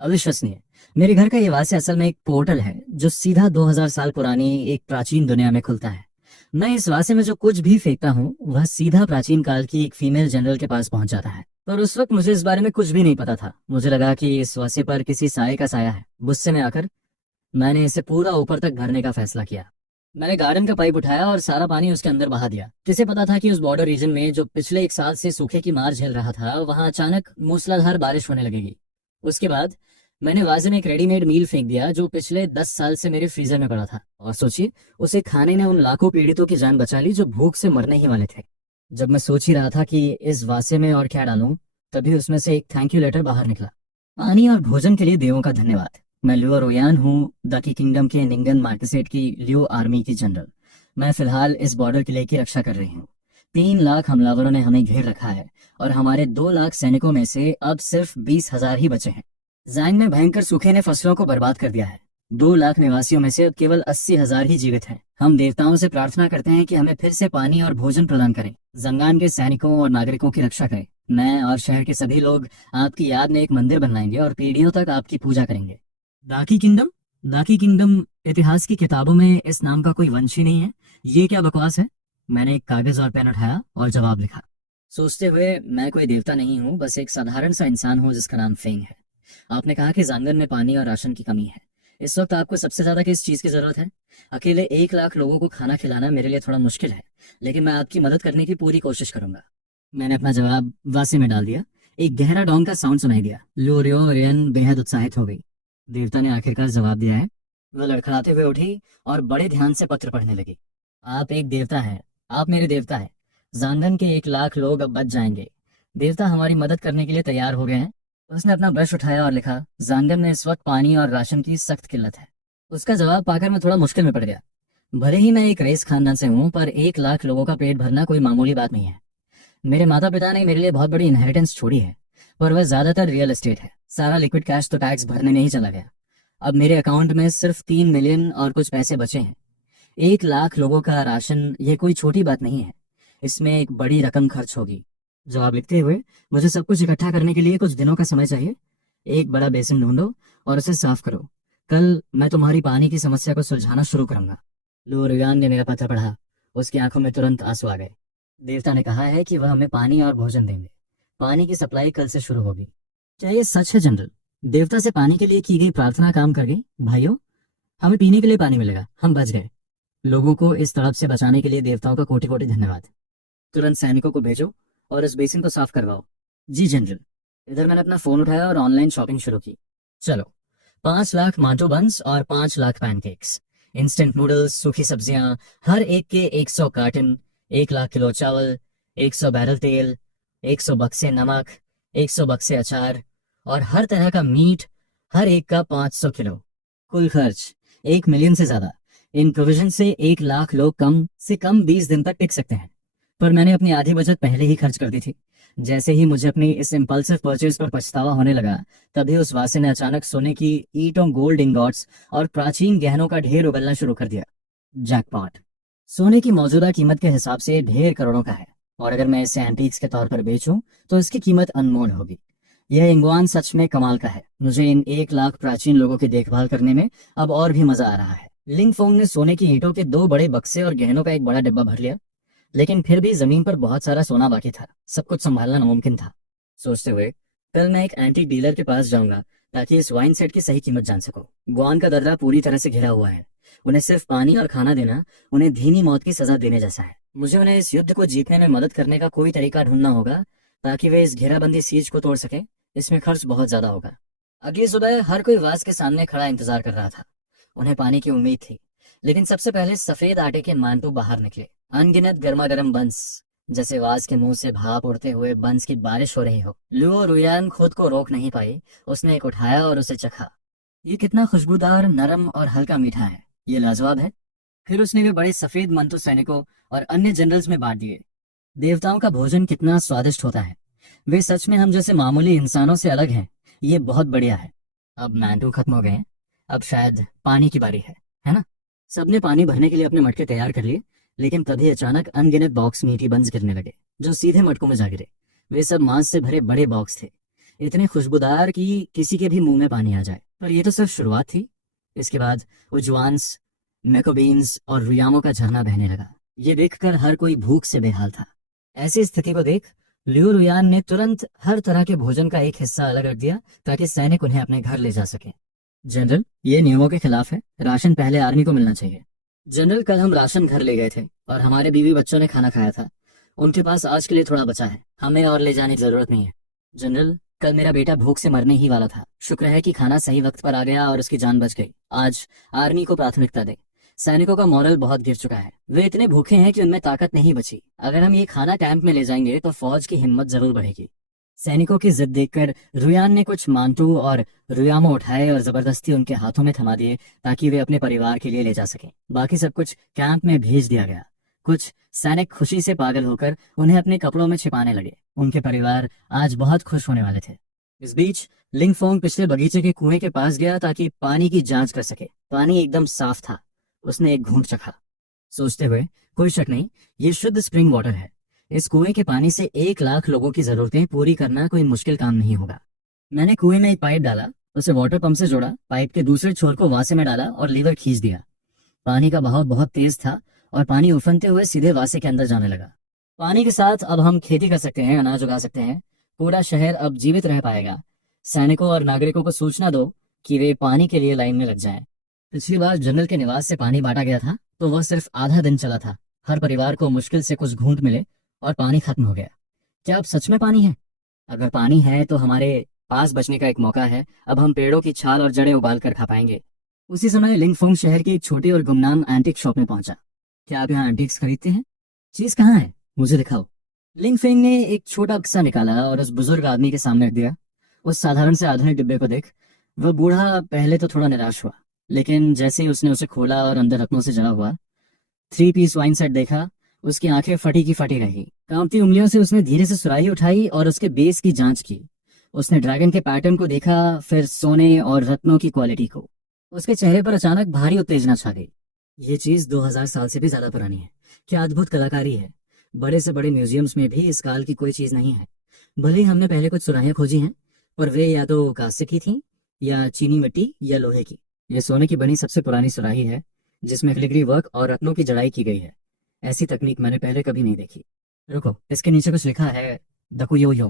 अविश्वसनीय। मेरे घर का ये वास्य असल में एक पोर्टल है जो सीधा 2000 साल पुरानी एक प्राचीन दुनिया में खुलता है। मैं इस वास्य में जो कुछ भी फेंकता हूँ वह सीधा प्राचीन काल की एक फीमेल जनरल के पास पहुंच जाता है। पर उस वक्त मुझे इस बारे में कुछ भी नहीं पता था। मुझे लगा कि इस वास्य पर किसी साये का साया है। गुस्से में आकर मैंने इसे पूरा ऊपर तक भरने का फैसला किया। मैंने गार्डन का पाइप उठाया और सारा पानी उसके अंदर बहा दिया। किसे पता था कि उस बॉर्डर रीजन में जो पिछले एक साल से सूखे की मार झेल रहा था वहां अचानक मूसलाधार बारिश होने लगेगी। उसके बाद मैंने वाजे में एक रेडीमेड मील फेंक दिया जो पिछले 10 साल से मेरे फ्रीजर में पड़ा था। और सोचिए, उसे खाने ने उन लाखों पीड़ितों की जान बचा ली जो भूख से मरने ही वाले थे। जब मैं सोच ही रहा था कि इस वासे में और क्या डालूं, तभी उसमें से एक थैंक यू लेटर बाहर निकला। पानी और भोजन के लिए देवों का धन्यवाद। मैं लियो रोयान हूँ, दाकी किंगडम के निंगन मार्केसेट की लियो आर्मी की जनरल। मैं फिलहाल इस बॉर्डर किले की रक्षा कर रही हूँ। 3 लाख हमलावरों ने हमें घेर रखा है और हमारे 2 लाख सैनिकों में से अब सिर्फ 20,000 ही बचे हैं। जैंग में भयंकर सूखे ने फसलों को बर्बाद कर दिया है। 2 लाख निवासियों में से अब केवल 80,000 ही जीवित हैं। हम देवताओं से प्रार्थना करते हैं कि हमें फिर से पानी और भोजन प्रदान करें, जंगान के सैनिकों और नागरिकों की रक्षा करें। मैं और शहर के सभी लोग आपकी याद में एक मंदिर बनवाएंगे और पीढ़ियों तक आपकी पूजा करेंगे। दाकी किंगडम। दाकी किंगडम। इतिहास की किताबों में इस नाम का कोई वंश ही नहीं है। ये क्या बकवास है। मैंने एक कागज और पेन उठाया और जवाब लिखा, सोचते हुए मैं कोई देवता नहीं हूँ, बस एक साधारण सा इंसान हूँ जिसका नाम फेंग है। आपने कहा कि जांगन में पानी और राशन की कमी है। इस वक्त आपको सबसे ज्यादा किस चीज की जरूरत है? अकेले 1 लाख लोगों को खाना खिलाना मेरे लिए थोड़ा मुश्किल है, लेकिन मैं आपकी मदद करने की पूरी कोशिश करूंगा। मैंने अपना जवाब वासे में डाल दिया। एक गहरा डोंग का साउंड सुनाई दिया। लोरियो रियन बेहद उत्साहित हो गई। देवता ने आखिरकार जवाब दिया है। वह लड़खड़ाते हुए उठी और बड़े ध्यान से पत्र पढ़ने लगी। आप एक देवता हैं। आप मेरे देवता हैं। जांगन के 1 लाख लोग अब बच जाएंगे। देवता हमारी मदद करने के लिए तैयार हो गए हैं। उसने अपना ब्रश उठाया और लिखा, जांगन में इस वक्त पानी और राशन की सख्त किल्लत है। उसका जवाब पाकर मैं थोड़ा मुश्किल में पड़ गया। भले ही मैं एक रईस खानदान से हूँ, पर 1 लाख लोगों का पेट भरना कोई मामूली बात नहीं है। मेरे माता पिता ने मेरे लिए बहुत बड़ी इनहेरिटेंस छोड़ी है, पर वह ज्यादातर रियल एस्टेट है। सारा लिक्विड कैश तो टैक्स भरने में ही चला गया। अब मेरे अकाउंट में सिर्फ 3 मिलियन और कुछ पैसे बचे हैं। 1 लाख लोगों का राशन ये कोई छोटी बात नहीं है। इसमें एक बड़ी रकम खर्च होगी। जवाब लिखते हुए, मुझे सब कुछ इकट्ठा करने के लिए कुछ दिनों का समय चाहिए। एक बड़ा बेसिन ढूंढो और उसे साफ करो। कल मैं तुम्हारी पानी की समस्या को सुलझाना शुरू करूंगा। लूरियान ने मेरा पत्र पढ़ा। उसकी आंखों में तुरंत आंसू आ गए। देवता ने कहा है कि वह हमें पानी और भोजन देंगे। पानी की सप्लाई कल से शुरू होगी। क्या ये सच है जनरल? देवता से पानी के लिए की गई प्रार्थना काम कर गई? भाइयों, हमें पीने के लिए पानी मिलेगा। हम बच गए। लोगों को इस तड़प से बचाने के लिए देवताओं का कोटि कोटि धन्यवाद। तुरंत सैनिकों को भेजो और इस बेसिन को साफ करवाओ। जी जनरल। इधर मैंने अपना फोन उठाया और ऑनलाइन शॉपिंग शुरू की। चलो, 5 लाख मांटो बंस और 5 लाख पैनकेक्स, इंस्टेंट नूडल्स, सूखी सब्जियां, हर एक के 100 कार्टन, 1 लाख किलो चावल, 100 बैरल तेल, 100 बक्से नमक, 100 बक्से अचार और हर तरह का मीट, हर एक का 500 किलो। कुल खर्च 1 मिलियन से ज्यादा। इन प्रोविजन से 1 लाख लोग कम से कम 20 दिन तक टिक सकते हैं। पर मैंने अपनी आधी बचत पहले ही खर्च कर दी थी। जैसे ही मुझे अपनी इस इम्पल्सिव परचेज पर पछतावा होने लगा, तभी उस वासे ने अचानक सोने की ईंटों, गोल्ड इंगॉट्स और प्राचीन गहनों का ढेर उगलना शुरू कर दिया। जैकपॉट। सोने की मौजूदा कीमत के हिसाब से ढेर करोड़ों का है, और अगर मैं इसे एंटीक्स के तौर पर बेचूं तो इसकी कीमत अनमोल होगी। यह इंगवान सच में कमाल का है। मुझे इन 1 लाख प्राचीन लोगों की देखभाल करने में अब और भी मजा आ रहा है। लिंगफोंग ने सोने की ईंटों के 2 बड़े बक्से और गहनों का एक बड़ा डिब्बा भर लिया, लेकिन फिर भी जमीन पर बहुत सारा सोना बाकी था। सब कुछ संभालना नामुमकिन था। सोचते हुए, कल मैं एक एंटीक डीलर के पास जाऊंगा ताकि इस वाइन सेट की सही कीमत जान सकूं। गुआन का दर्रा पूरी तरह से घिरा हुआ है। उन्हें सिर्फ पानी और खाना देना उन्हें धीमी मौत की सजा देने जैसा है। मुझे उन्हें इस युद्ध को जीतने में मदद करने का कोई तरीका ढूंढना होगा ताकि वे इस घेराबंदी सीज को तोड़ सके। इसमें खर्च बहुत ज्यादा होगा। अगली सुबह हर कोई वास के सामने खड़ा इंतजार कर रहा था। उन्हें पानी की उम्मीद थी, लेकिन सबसे पहले सफेद आटे के मानटू बाहर निकले। अनगिनत गर्मा गर्म बंस, जैसे वास के मुंह से भाप उड़ते हुए बंस की बारिश हो रही हो। लुओ रुयान खुद को रोक नहीं पाई। उसने एक उठाया और उसे चखा। ये कितना खुशबूदार, नरम और हल्का मीठा है। ये लाजवाब है। फिर उसने वे बड़े सफेद मंतु सैनिकों और अन्य जनरल्स में बांट दिए। देवताओं का भोजन कितना स्वादिष्ट होता है। वे सच में हम जैसे मामूली इंसानों से अलग हैं। ये बहुत बढ़िया है। अब मैंटू खत्म हो गए हैं। अब शायद पानी की बारी है ना? सबने पानी भरने के लिए अपने मटके तैयार कर लिए, लेकिन तभी अचानक अनगिनत बॉक्स मीठी बंस गिरने लगे, जो सीधे मटकों में जा गिरे। वे सब मांस से भरे बड़े बॉक्स थे। इतने खुशबूदार कि किसी के भी मुंह में पानी आ जाए। पर ये तो सिर्फ शुरुआत थी। इसके बाद उजवान्स, मैकोबीन्स और रुयामों का झरना बहने लगा। ये देखकर हर कोई भूख से बेहाल था। ऐसी स्थिति को देख लियू रुयान ने तुरंत हर तरह के भोजन का एक हिस्सा अलग रख दिया ताकि सैनिक उन्हें अपने घर ले जा सके। जनरल, ये नियमों के खिलाफ है। राशन पहले आर्मी को मिलना चाहिए। जनरल, कल हम राशन घर ले गए थे और हमारे बीवी बच्चों ने खाना खाया था। उनके पास आज के लिए थोड़ा बचा है, हमें और ले जाने की जरूरत नहीं है। जनरल, कल मेरा बेटा भूख से मरने ही वाला था। शुक्र है कि खाना सही वक्त पर आ गया और उसकी जान बच गई। आज आर्मी को प्राथमिकता दे। सैनिकों का मॉरल बहुत गिर चुका है। वे इतने भूखे हैं कि उनमें ताकत नहीं बची। अगर हम ये खाना कैंप में ले जाएंगे तो फौज की हिम्मत जरूर बढ़ेगी। सैनिकों की जिद देखकर रुयान ने कुछ मांटू और रुयामो उठाए और जबरदस्ती उनके हाथों में थमा दिए ताकि वे अपने परिवार के लिए ले जा सकें। बाकी सब कुछ कैंप में भेज दिया गया। कुछ सैनिक खुशी से पागल होकर उन्हें अपने कपड़ों में छिपाने लगे। उनके परिवार आज बहुत खुश होने वाले थे। इस बीच लिंगफोंग पिछले बगीचे के कुएं के पास गया ताकि पानी की जांच कर सके। पानी एकदम साफ था। उसने एक घूंट चखा, सोचते हुए, कोई शक नहीं, ये शुद्ध स्प्रिंग वाटर है। इस कुएं के पानी से 1 लाख लोगों की जरूरतें पूरी करना कोई मुश्किल काम नहीं होगा। मैंने कुएं में एक पाइप डाला, उसे वाटर पंप से जोड़ा, पाइप के दूसरे छोर को वासे में डाला और लीवर खींच दिया। पानी का बहाव बहुत तेज था और पानी उफनते हुए सीधे वासे के अंदर जाने लगा। पानी के साथ अब हम खेती कर सकते हैं, अनाज उगा सकते हैं। पूरा शहर अब जीवित रह पाएगा। सैनिकों और नागरिकों को सूचना दो कि वे पानी के लिए लाइन में लग जाएं। पिछली बार जनरल के निवास से पानी बांटा गया था तो वह सिर्फ आधा दिन चला था। हर परिवार को मुश्किल से कुछ घूंट मिले और पानी खत्म हो गया। क्या अब सच में पानी है? अगर पानी है तो हमारे पास बचने का एक मौका है। अब हम पेड़ों की छाल और जड़ें उबाल कर खा पाएंगे। उसी समय लिंगफोंग शहर की एक छोटी और गुमनाम एंटीक शॉप में पहुंचा। क्या आप यहाँ एंटीक्स खरीदते हैं? चीज कहाँ है, मुझे दिखाओ। लिंगफेंग ने एक छोटा बक्सा निकाला और उस बुजुर्ग आदमी के सामने रख दिया। उस साधारण से आधुनिक डिब्बे को देख वह बूढ़ा पहले तो थोड़ा निराश हुआ, लेकिन जैसे ही उसने उसे खोला और अंदर रत्नों से जड़ा हुआ 3 पीस वाइन सेट देखा, उसकी आंखें फटी की फटी रही। कांपती उंगलियों से उसने धीरे से सुराही उठाई और उसके बेस की जांच की। उसने ड्रैगन के पैटर्न को देखा, फिर सोने और रत्नों की क्वालिटी को। उसके चेहरे पर अचानक भारी उत्तेजना छा गई। ये चीज 2000 साल से भी ज्यादा पुरानी है। क्या अद्भुत कलाकारी है। बड़े से बड़े म्यूजियम्स में भी इस काल की कोई चीज नहीं है। भले ही हमने पहले कुछ सुराहियां खोजी हैं, पर वे या तो कांस्य की थी या चीनी मिट्टी या लोहे की। यह सोने की बनी सबसे पुरानी सुराही है जिसमें फिलिग्री वर्क और रत्नों की जड़ाई की गई है। ऐसी तकनीक मैंने पहले कभी नहीं देखी। रुको, इसके नीचे कुछ लिखा है, दकुयो यो।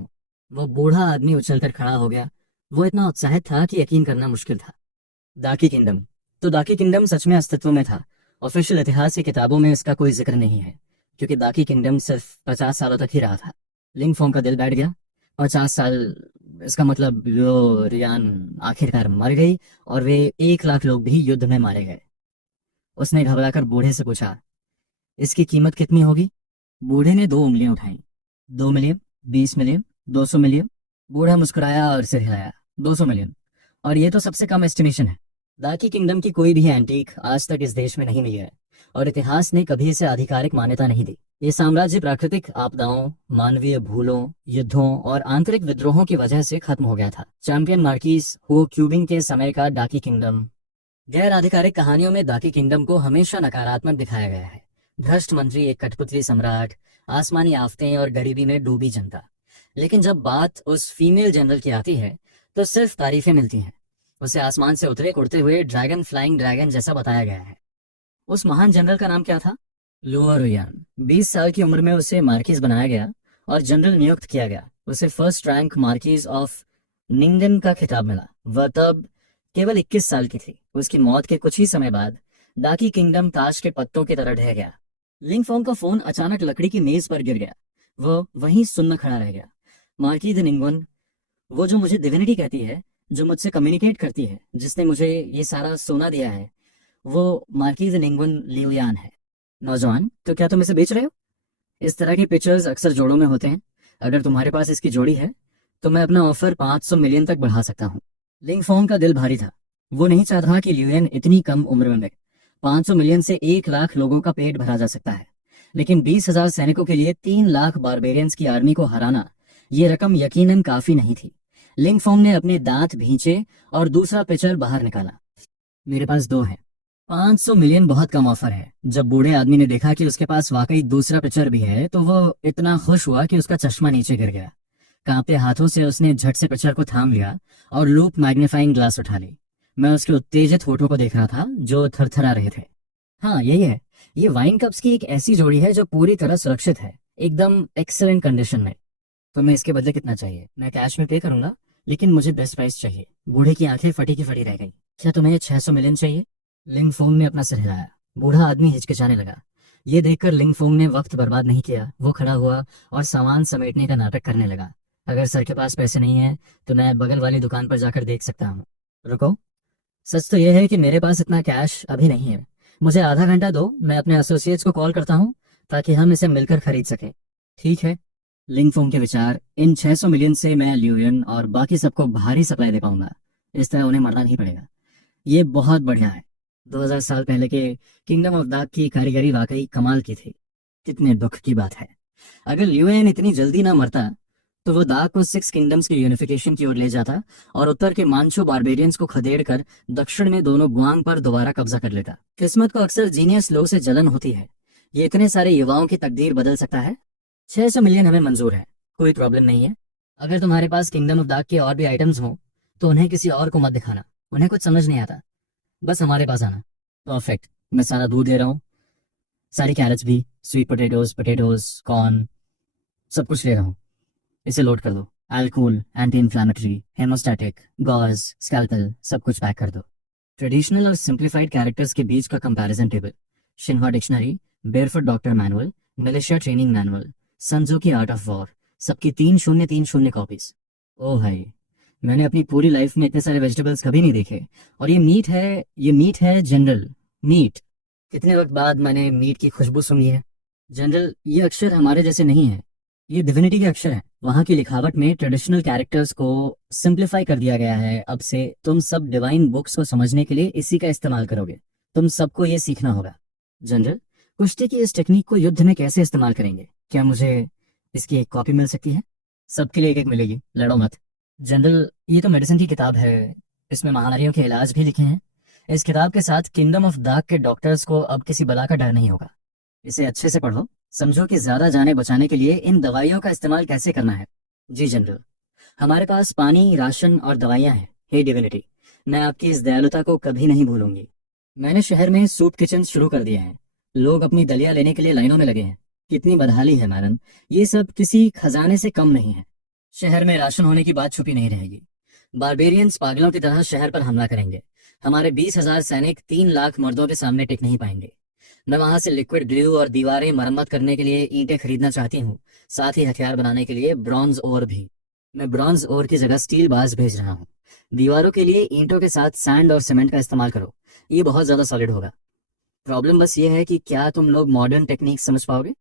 वो बूढ़ा आदमी उछलकर खड़ा हो गया। वो इतना उत्साहित था कि यकीन करना मुश्किल था। दाकी किंगडम। तो दाकी किंगडम सच में अस्तित्व में था। ऑफिशियल इतिहास की किताबों में इसका कोई जिक्र नहीं है क्योंकि दाकी किंगडम सिर्फ 50 सालों तक ही रहा था। लिंगफोंग का दिल बैठ गया। 50 साल, इसका मतलब लो रियान आखिरकार मर गई और वे 1 लाख लोग भी युद्ध में मारे गए। उसने घबराकर बूढ़े से पूछा, इसकी कीमत कितनी होगी? बूढ़े ने 2 उंगलियां उठाई। 2 मिलियन, 20 मिलियन, 200 मिलियन। बूढ़ा मुस्कुराया और सिर हिलाया। 200 मिलियन। और ये तो सबसे कम एस्टिमेशन है। दाकी किंगडम की कोई भी एंटीक आज तक इस देश में नहीं मिली है और इतिहास ने कभी इसे आधिकारिक मान्यता नहीं दी। ये साम्राज्य प्राकृतिक आपदाओं, मानवीय भूलों, युद्धों और आंतरिक विद्रोहों की वजह से खत्म हो गया था। चैंपियन मार्किस हो क्यूबिंग के समय का दाकी किंगडम। गैर आधिकारिक कहानियों में दाकी किंगडम को हमेशा नकारात्मक दिखाया गया है। भ्रष्ट मंत्री, एक कठपुतली सम्राट, आसमानी आफतें और गरीबी में डूबी जनता। लेकिन जब बात उस फीमेल जनरल की आती है तो सिर्फ तारीफें मिलती हैं। उसे आसमान से उतरे उड़ते हुए ड्रैगन, फ्लाइंग ड्रैगन जैसा बताया गया है। उस महान जनरल का नाम क्या था? लुओ रुयान। 20 साल की उम्र में उसे मार्किस बनाया गया और जनरल नियुक्त किया गया। उसे फर्स्ट रैंक मार्किस ऑफ निंगन का खिताब मिला। वह तब केवल 21 साल की थी। उसकी मौत के कुछ ही समय बाद दाकी किंगडम ताश के पत्तों की तरह ढह गया। लिंगफोंग का फोन अचानक लकड़ी की मेज पर गिर गया। वह वहीं सुन्न खड़ा रह गया। मार्की द निंगवन, वो जो मुझे डिविनिटी कहती है, जो मुझसे कम्युनिकेट करती है, जिसने मुझे ये सारा सोना दिया है, वो मार्की द निंगवन लियुयान है। नौजवान, तो क्या तुम इसे बेच रहे हो? इस तरह के पिक्चर्स अक्सर जोड़ों में होते हैं। अगर तुम्हारे पास इसकी जोड़ी है तो मैं अपना ऑफर 500 मिलियन तक बढ़ा सकता हूँ। लिंगफोंग का दिल भारी था। वो नहीं चाहता कि लियुयान इतनी कम उम्र में मरे। 500 मिलियन से 1 लाख लोगों का पेट भरा जा सकता है, लेकिन 20,000 सैनिकों के लिए 3 लाख बारबेरियंस की आर्मी को हराना, ये रकम यकीनन काफी नहीं थी। लिंगफोंग ने अपने दांत भींचे और दूसरा पिक्चर बाहर निकाला। मेरे पास 2 है। 500 मिलियन बहुत कम ऑफर है। जब बूढ़े आदमी ने देखा कि उसके पास वाकई दूसरा पिक्चर भी है तो वो इतना खुश हुआ कि उसका चश्मा नीचे गिर गया। कांपते हाथों से उसने झट से पिक्चर को थाम लिया और लूप मैग्नीफाइंग ग्लास उठा ली। मैं उसके उत्तेजित होठों को देख रहा था जो थरथरा रहे थे। हाँ, यही है। ये वाइन कप्स की एक ऐसी जोड़ी है जो पूरी तरह सुरक्षित है, एकदम एक्सेलेंट कंडीशन में। तुम्हें इसके बदले कितना चाहिए? मैं कैश में पे करूंगा, लेकिन मुझे बेस्ट प्राइस चाहिए। बूढ़े की आंखें फटी की फटी रह गई। क्या तुम्हें 600 मिलियन चाहिए? लिंगफोंग ने अपना सिर हिलाया। बूढ़ा आदमी हिचकिचाने लगा। ये देखकर लिंगफोंग ने वक्त बर्बाद नहीं किया। वो खड़ा हुआ और सामान समेटने का नाटक करने लगा। अगर सर के पास पैसे नहीं है तो मैं बगल वाली दुकान पर जाकर देख सकता हूँ। रुको, सच तो यह है कि मेरे पास इतना कैश अभी नहीं है। मुझे आधा घंटा दो, मैं अपने एसोसिएट्स को कॉल करता हूँ ताकि हम इसे मिलकर खरीद सकें। ठीक है। लिंगफोंग के विचार, इन 600 मिलियन से मैं ल्यूयन और बाकी सबको भारी सप्लाई दे पाऊंगा। इस तरह उन्हें मरना नहीं पड़ेगा। ये बहुत बढ़िया है। 2000 साल पहले के किंगडम ऑफ दाग की कारीगरी वाकई कमाल की थी। कितने दुख की बात है। अगर ल्यूएन इतनी जल्दी ना मरता तो वो दाग को 6 किंगडम्स की यूनिफिकेशन की ओर ले जाता और उत्तर के मानचो बारबेरियंस को खदेड़ कर दक्षिण में दोनों गुआंग पर दोबारा कब्जा कर लेता। किस्मत को अक्सर जीनियस लोग से जलन होती है। ये इतने सारे युवाओं की तकदीर बदल सकता है। 600 मिलियन हमें मंजूर है, कोई प्रॉब्लम नहीं है। अगर तुम्हारे पास किंगडम ऑफ दाग के और भी आइटम्स हों तो उन्हें किसी और को मत दिखाना। उन्हें कुछ समझ नहीं आता, बस हमारे पास आना। परफेक्ट। मैं सारा दूध दे रहा हूँ, सारी कैरेट्स भी, स्वीट पोटेटोज, पोटेटोज, कॉर्न, सब कुछ ले रहा हूँ। इसे लोड कर दो। Alcohol, anti inflammatory, haemostatic, gauze, scalpel, सब कुछ पैक कर दो। ट्रेडिशनल और सिंप्लीफाइड कैरेक्टर्स के बीच का comparison table, Xinhua dictionary, barefoot doctor manual, militia training manual, Sun Tzu की आर्ट ऑफ वॉर, सबकी 3030 कॉपीज। ओ भाई, मैंने अपनी पूरी लाइफ में इतने सारे वेजिटेबल्स कभी नहीं देखे। और ये मीट है जनरल मीट। कितने वक्त बाद मैंने मीट की खुशबू सुनी है। जनरल, ये अक्षर हमारे जैसे नहीं है। ये डिविनिटी के अक्षर हैं। वहाँ की लिखावट में ट्रेडिशनल कैरेक्टर्स को सिंप्लीफाई कर दिया गया है। अब से तुम सब डिवाइन बुक्स को समझने के लिए इसी का इस्तेमाल करोगे। तुम सबको ये सीखना होगा। जनरल, कुश्ती की इस टेक्निक को युद्ध में कैसे इस्तेमाल करेंगे? क्या मुझे इसकी एक कॉपी मिल सकती है? सबके लिए एक एक मिलेगी, लड़ो मत। जनरल, ये तो मेडिसिन की किताब है, इसमें महामारियों के इलाज भी लिखे हैं। इस किताब के साथ किंगडम ऑफ दाग के डॉक्टर्स को अब किसी बला का डर नहीं होगा। इसे अच्छे से पढ़ो, समझो कि ज्यादा जानें बचाने के लिए इन दवाइयों का इस्तेमाल कैसे करना है। जी जनरल। हमारे पास पानी, राशन और दवाइयाँ हैं। हे डिविनिटी, मैं आपकी इस दयालुता को कभी नहीं भूलूंगी। मैंने शहर में सूप किचन शुरू कर दिए हैं। लोग अपनी दलिया लेने के लिए लाइनों में लगे हैं। कितनी बदहाली है मैडम, ये सब किसी खजाने से कम नहीं है। शहर में राशन होने की बात छुपी नहीं रहेगी। बारबेरियंस पागलों की तरह शहर पर हमला करेंगे। हमारे 20,000 सैनिक 3 लाख मर्दों के सामने टिक नहीं पाएंगे। मैं वहां से लिक्विड ग्लू और दीवारें मरम्मत करने के लिए ईंटें खरीदना चाहती हूँ, साथ ही हथियार बनाने के लिए ब्रॉन्ज ओर भी। मैं ब्रॉन्ज ओर की जगह स्टील बार्स भेज रहा हूँ। दीवारों के लिए ईंटों के साथ सैंड और सीमेंट का इस्तेमाल करो, ये बहुत ज्यादा सॉलिड होगा। प्रॉब्लम बस ये है कि क्या तुम लोग मॉडर्न टेक्निक समझ पाओगे?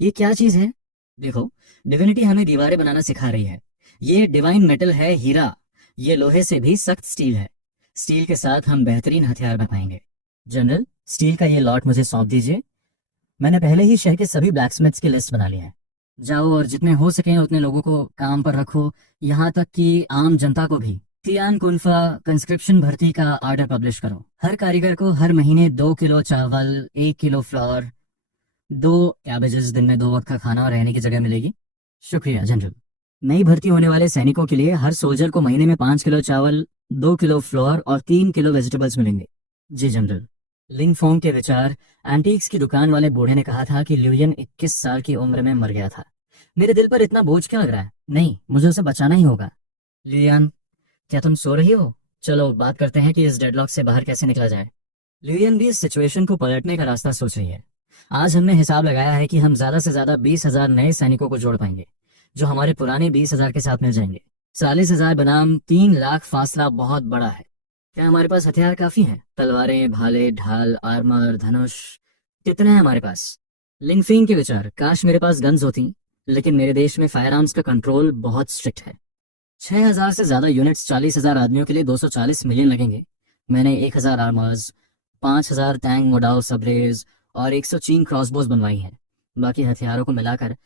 ये क्या चीज है? देखो, डिविनिटी हमें दीवारें बनाना सिखा रही है। ये डिवाइन मेटल है, हीरा। ये लोहे से भी सख्त स्टील है। स्टील के साथ हम बेहतरीन हथियार बनाएंगे। जनरल, स्टील का ये लॉट मुझे सौंप दीजिए। मैंने पहले ही शहर के सभी ब्लैकस्मिथ्स की लिस्ट बना ली है। जाओ और जितने हो सके उतने लोगों को काम पर रखो, यहाँ तक कि आम जनता को भी। तियान कुनफा कंस्क्रिप्शन भर्ती का आर्डर पब्लिश करो। हर कारीगर को हर महीने 2 किलो चावल, 1 किलो फ्लोर, 2 कैबेजेस, दिन में 2 वक्त का खाना और रहने की जगह मिलेगी। शुक्रिया जनरल। नई भर्ती होने वाले सैनिकों के लिए हर सोल्जर को महीने में 5 किलो चावल, 2 किलो फ्लोर और 3 किलो वेजिटेबल्स मिलेंगे। जी जनरल। लिंगफोंग के विचार, एंटीक्स की दुकान वाले बूढ़े ने कहा था कि ल्यूयन 21 साल की उम्र में मर गया था। मेरे दिल पर इतना बोझ क्यों लग रहा है? नहीं, मुझे उसे बचाना ही होगा। ल्यूयन, क्या तुम सो रही हो? चलो बात करते हैं कि इस डेडलॉक से बाहर कैसे निकला जाए। ल्यूयन भी इस सिचुएशन को पलटने का रास्ता सोच रही है। आज हमने हिसाब लगाया है कि हम ज्यादा से ज्यादा 20,000 नए सैनिकों को जोड़ पाएंगे, जो हमारे पुराने 20,000 के साथ मिल जाएंगे। 40,000 बनाम 3 लाख फासला बहुत बड़ा है। क्या हमारे पास हथियार काफी हैं? तलवारें, भाले, ढाल, आर्मर, धनुष, कितने हैं हमारे पास? लिंगफिंग के विचार, काश मेरे पास गन्स होती, लेकिन मेरे देश में फायर आर्म्स का कंट्रोल बहुत स्ट्रिक्ट है। 6,000 से ज्यादा यूनिट्स, 40,000 आदमियों के लिए 240 मिलियन लगेंगे। मैंने 1,000 आर्मर्स, 5,000 टैंक मोडाल सबरेज और 100 चीन क्रॉसबोज बनवाई हैं। बाकी हथियारों को मिलाकर